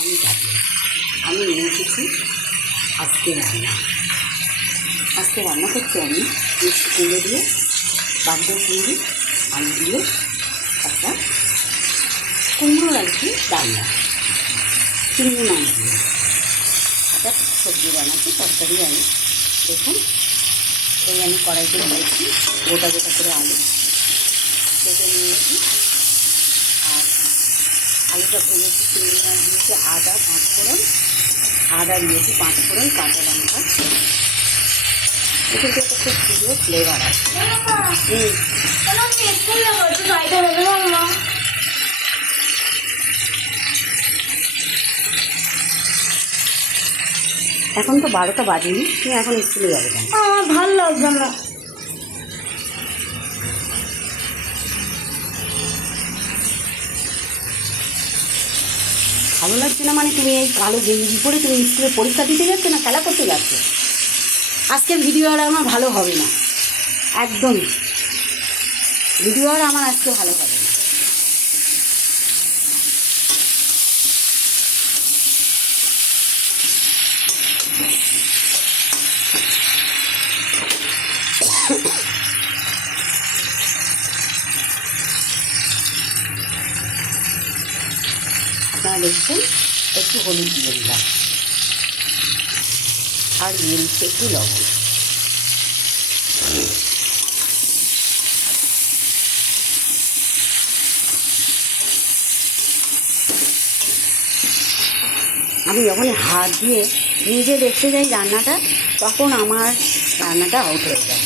আমি জানি আমি নিয়ে এসেছি আজকে রান্না করতে আমি মিষ্টি কুমড়ো দিয়ে বাঁধা চিংড়ি আলু দিয়ে একটা কুমড়োর আর কি রান্না চিংড়ি মাছ দিয়ে একটা সবজি বানাচ্ছি তরকারি। আমি দেখুন এই আমি কড়াইতে দিয়েছি গোটা গোটা করে আলু কেটে নিয়েছি, আর আলুটা ভেজেছি, চিংড়ি মাছ দিয়েছি, আদা দিয়েছি 5 ফোড়ন, কাঁচা লঙ্কা। এখান থেকে খুব সুন্দর ফ্লেভার আছে। এখন তো 12টা বাজেনি, তুমি এখন স্কুলে যাবে কেন? ভালো লাগবে না। ভালো লাগছে না মানে তুমি এই কালো গেঞ্জি পরে তুমি স্কুলে পরীক্ষা দিতে যাচ্ছ না খেলা করতে যাচ্ছ? আজকের ভিডিও আর আমার ভালো হবে না, একদম ভিডিও আর আমার আজকে ভালো হবে না। আপনারা দেখছেন একটু হলুদ দিয়ে দিলাম আর দিয়ে দিচ্ছে একটু লবণ। আমি যখন হাত দিয়ে নিজে দেখতে যাই রান্নাটা, তখন আমার রান্নাটা আউট হয়ে যায়।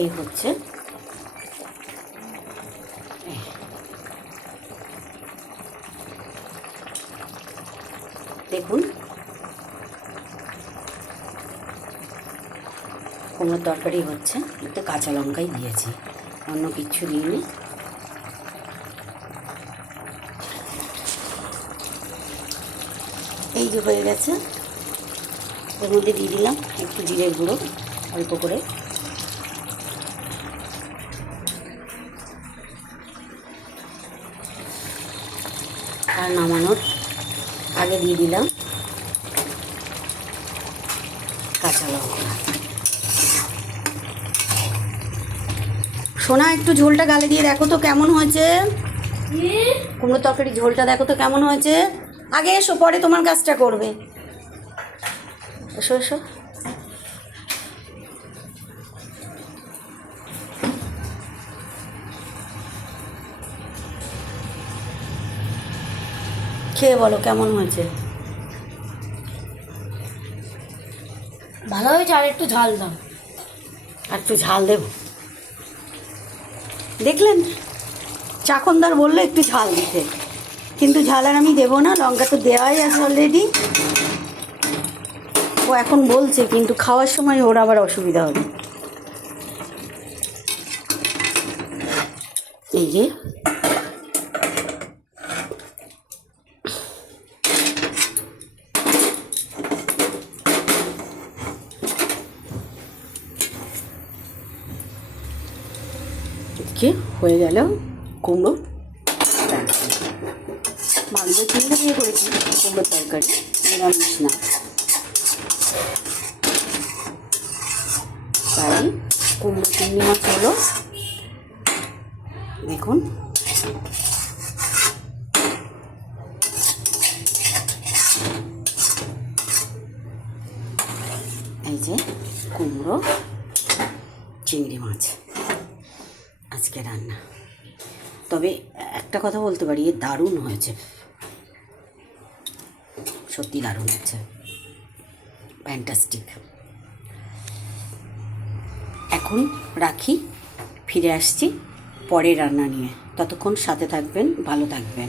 এই হচ্ছে দেখুন কুমড়োর তরকারি হচ্ছে, একটু কাঁচা লঙ্কাই দিয়েছি, অন্য কিচ্ছু দিইনি। এই যে হয়ে গেছে, এর মধ্যে দিয়ে দিলাম একটু জিরের গুঁড়ো অল্প করে, আর নামানোর আগে দিয়ে দিলাম কাঁচা লঙ্কা। সোনা একটু ঝোলটা গালে দিয়ে দেখো তো কেমন হয়েছে, কুমড়ো তরকারি ঝোলটা দেখো তো কেমন হয়েছে। আগে এসো, পরে তোমার কাজটা করবে। এসো এসো। খেয়ে বলো কেমন হয়েছে। ভালো হয়েছে, আর একটু ঝাল দাও। আর একটু ঝাল দেব, দেখলেন চাকনদার বললো একটু ঝাল দিতে, কিন্তু ঝাল আর আমি দেবো না, লঙ্কা তো দেওয়াই আছে অলরেডি। ও এখন বলছে, কিন্তু খাওয়ার সময় ওর আবার অসুবিধা হবে। এই যে কি হয়ে গেল কুমড়ো মাংস চিংড়ি দিয়ে করেছি কুমড়োর তরকারি, নিরামিষ না। তাই কুমড়ো চিংড়ি মাছ হলো, দেখুন এই যে কুমড়ো চিংড়ি মাছ আজকে রান্না। তবে একটা কথা বলতে পারি, দারুণ হয়েছে, সত্যি দারুণ হয়েছে, ফ্যান্টাস্টিক। এখন রাখি, ফিরে আসছি পরের রান্না নিয়ে। ততক্ষণ সাথে থাকবেন, ভালো থাকবেন।